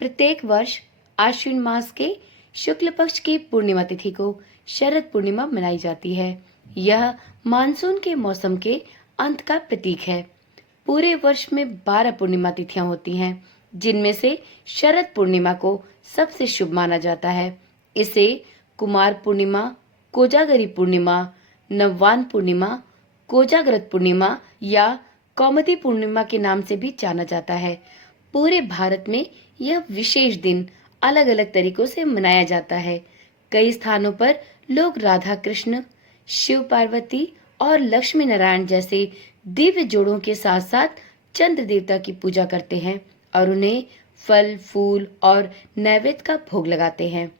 प्रत्येक वर्ष आश्विन मास के शुक्ल पक्ष की पूर्णिमा तिथि को शरद पूर्णिमा मनाई जाती है। यह मानसून के मौसम के अंत का प्रतीक है। पूरे वर्ष में 12 पूर्णिमा तिथियां होती हैं, जिनमें से शरद पूर्णिमा को सबसे शुभ माना जाता है। इसे कुमार पूर्णिमा, कोजागरी पूर्णिमा, नववान पूर्णिमा, कोजाग्रत पूर्णिमा या कौमुदी पूर्णिमा के नाम से भी जाना जाता है। पूरे भारत में यह विशेष दिन अलग अलग तरीकों से मनाया जाता है। कई स्थानों पर लोग राधा कृष्ण, शिव पार्वती और लक्ष्मी नारायण जैसे दिव्य जोड़ों के साथ साथ चंद्र देवता की पूजा करते हैं और उन्हें फल, फूल और नैवेद्य का भोग लगाते हैं।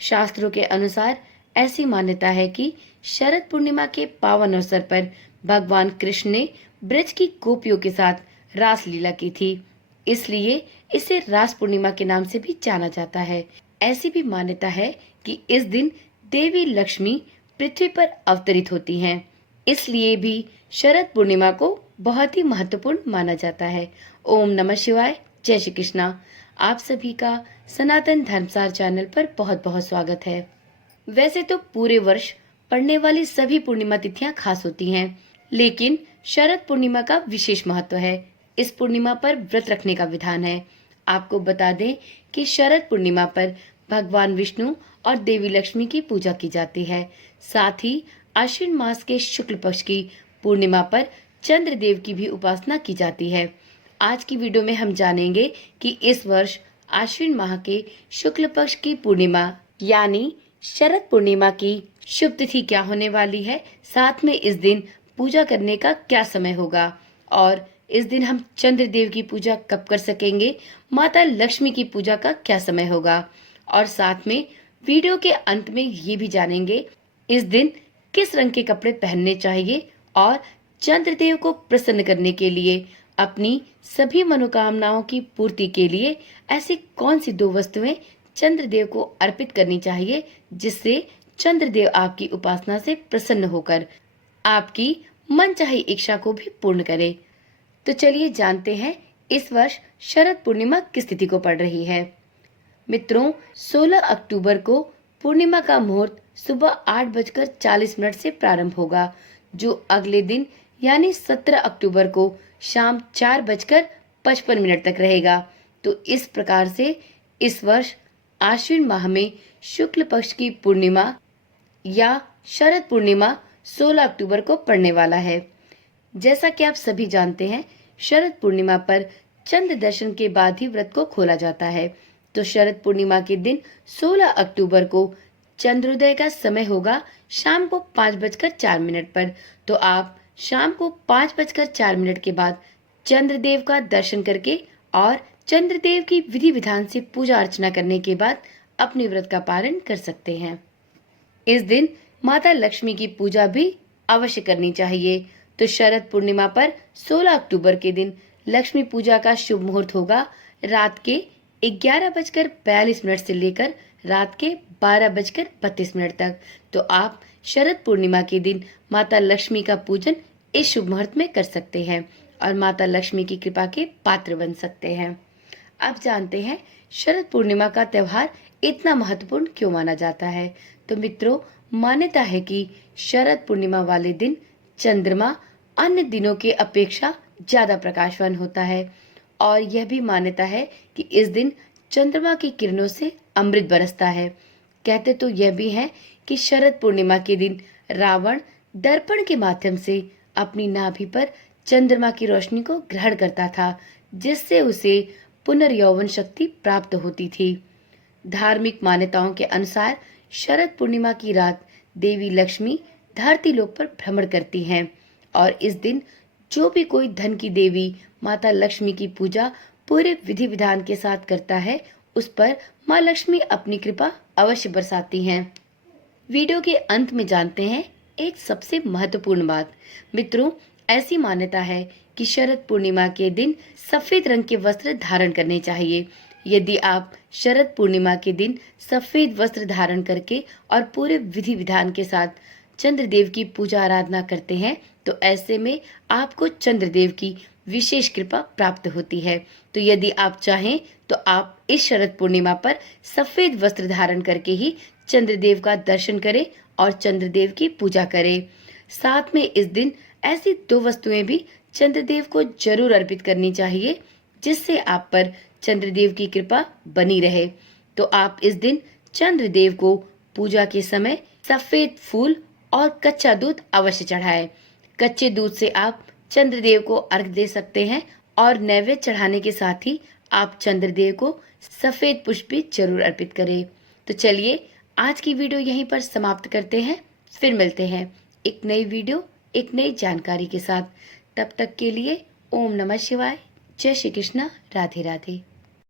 शास्त्रों के अनुसार ऐसी मान्यता है कि शरद पूर्णिमा के पावन अवसर पर भगवान कृष्ण ने ब्रज की गोपियों के साथ रास लीला की थी, इसलिए इसे रास पूर्णिमा के नाम से भी जाना जाता है। ऐसी भी मान्यता है कि इस दिन देवी लक्ष्मी पृथ्वी पर अवतरित होती हैं, इसलिए भी शरद पूर्णिमा को बहुत ही महत्वपूर्ण माना जाता है। ओम नमः शिवाय, जय श्री कृष्णा। आप सभी का सनातन धर्मसार चैनल पर बहुत बहुत स्वागत है। वैसे तो पूरे वर्ष पड़ने वाली सभी पूर्णिमा तिथियां खास होती हैं, लेकिन शरद पूर्णिमा का विशेष महत्व है। इस पूर्णिमा पर व्रत रखने का विधान है। आपको बता दें कि शरद पूर्णिमा पर भगवान विष्णु और देवी लक्ष्मी की पूजा की जाती है। साथ ही आश्विन मास के शुक्ल पक्ष की पूर्णिमा पर चंद्र देव की भी उपासना की जाती है। आज की वीडियो में हम जानेंगे कि इस वर्ष आश्विन माह के शुक्ल पक्ष की पूर्णिमा यानी शरद पूर्णिमा की शुभ तिथि क्या होने वाली है, साथ में इस दिन पूजा करने का क्या समय होगा और इस दिन हम चंद्र देव की पूजा कब कर सकेंगे, माता लक्ष्मी की पूजा का क्या समय होगा और साथ में वीडियो के अंत में ये भी जानेंगे इस दिन किस रंग के कपड़े पहनने चाहिए और चंद्र देव को प्रसन्न करने के लिए अपनी सभी मनोकामनाओं की पूर्ति के लिए ऐसी कौन सी 2 वस्तुएं चंद्र देव को अर्पित करनी चाहिए जिससे चंद्र देव आपकी उपासना से प्रसन्न होकर आपकी मनचाही इच्छा को भी पूर्ण करे। तो चलिए जानते हैं इस वर्ष शरद पूर्णिमा किस तिथि को पड़ रही है। मित्रों, 16 अक्टूबर को पूर्णिमा का मुहूर्त सुबह 8:40 से प्रारंभ होगा, जो अगले दिन यानी 17 अक्टूबर को शाम 4:55 तक रहेगा। तो इस प्रकार से इस वर्ष आश्विन माह में शुक्ल पक्ष की पूर्णिमा या शरद पूर्णिमा 16 अक्टूबर को पड़ने वाला है। जैसा कि आप सभी जानते हैं, शरद पूर्णिमा पर चंद्र दर्शन के बाद ही व्रत को खोला जाता है। तो शरद पूर्णिमा के दिन 16 अक्टूबर को चंद्रोदय का समय होगा शाम को 5:04 पर। तो आप शाम को 5:04 के बाद चंद्रदेव का दर्शन करके और चंद्रदेव की विधि विधान से पूजा अर्चना करने के बाद अपने व्रत का पालन कर सकते हैं। इस दिन माता लक्ष्मी की पूजा भी अवश्य करनी चाहिए। तो शरद पूर्णिमा पर 16 अक्टूबर के दिन लक्ष्मी पूजा का शुभ मुहूर्त होगा रात के 11:42 से लेकर रात के 12:32 तक। तो आप शरद पूर्णिमा के दिन माता लक्ष्मी का पूजन इस शुभ मुहूर्त में कर सकते हैं और माता लक्ष्मी की कृपा के पात्र बन सकते हैं। अब जानते हैं शरद पूर्णिमा का त्योहार इतना महत्वपूर्ण क्यों माना जाता है। तो मित्रों, मान्यता है कि शरद पूर्णिमा वाले दिन चंद्रमा अन्य दिनों के अपेक्षा ज्यादा प्रकाशवान होता है और यह भी मान्यता है कि इस दिन चंद्रमा की किरणों से अमृत बरसता है। कहते तो यह भी है कि शरद पूर्णिमा के दिन रावण दर्पण के माध्यम से अपनी नाभि पर चंद्रमा की रोशनी को ग्रहण करता था, जिससे उसे पुनर्यौवन शक्ति प्राप्त होती थी। धार्मिक मान्यताओं के अनुसार शरद पूर्णिमा की रात देवी लक्ष्मी धरती लोक पर भ्रमण करती हैं और इस दिन जो भी कोई धन की देवी माता लक्ष्मी की पूजा पूरे विधि विधान के साथ करता है, उस पर माँ लक्ष्मी अपनी कृपा अवश्य बरसाती हैं। वीडियो के अंत में जानते हैं एक सबसे महत्वपूर्ण बात। मित्रों, ऐसी मान्यता है कि शरद पूर्णिमा के दिन सफेद रंग के वस्त्र धारण करने चाहिए। यदि आप शरद पूर्णिमा के दिन सफेद वस्त्र धारण करके और पूरे विधि विधान के साथ चंद्रदेव की पूजा आराधना करते हैं, तो ऐसे में आपको चंद्रदेव की विशेष कृपा प्राप्त होती है। तो यदि आप चाहें तो आप इस शरद पूर्णिमा पर सफेद वस्त्र धारण करके ही चंद्रदेव का दर्शन करें और चंद्रदेव की पूजा करें। साथ में इस दिन ऐसी 2 वस्तुएं भी चंद्रदेव को जरूर अर्पित करनी चाहिए जिससे आप पर चंद्रदेव की कृपा बनी रहे। तो आप इस दिन चंद्रदेव को पूजा के समय सफेद फूल और कच्चा दूध अवश्य चढ़ाएं। कच्चे दूध से आप चंद्रदेव को अर्घ दे सकते हैं और नैवेद्य चढ़ाने के साथ ही आप चंद्रदेव को सफेद पुष्प भी जरूर अर्पित करें। तो चलिए आज की वीडियो यहीं पर समाप्त करते हैं। फिर मिलते हैं एक नई वीडियो, एक नई जानकारी के साथ। तब तक के लिए ओम नमः शिवाय, जय श्री कृष्णा, राधे राधे।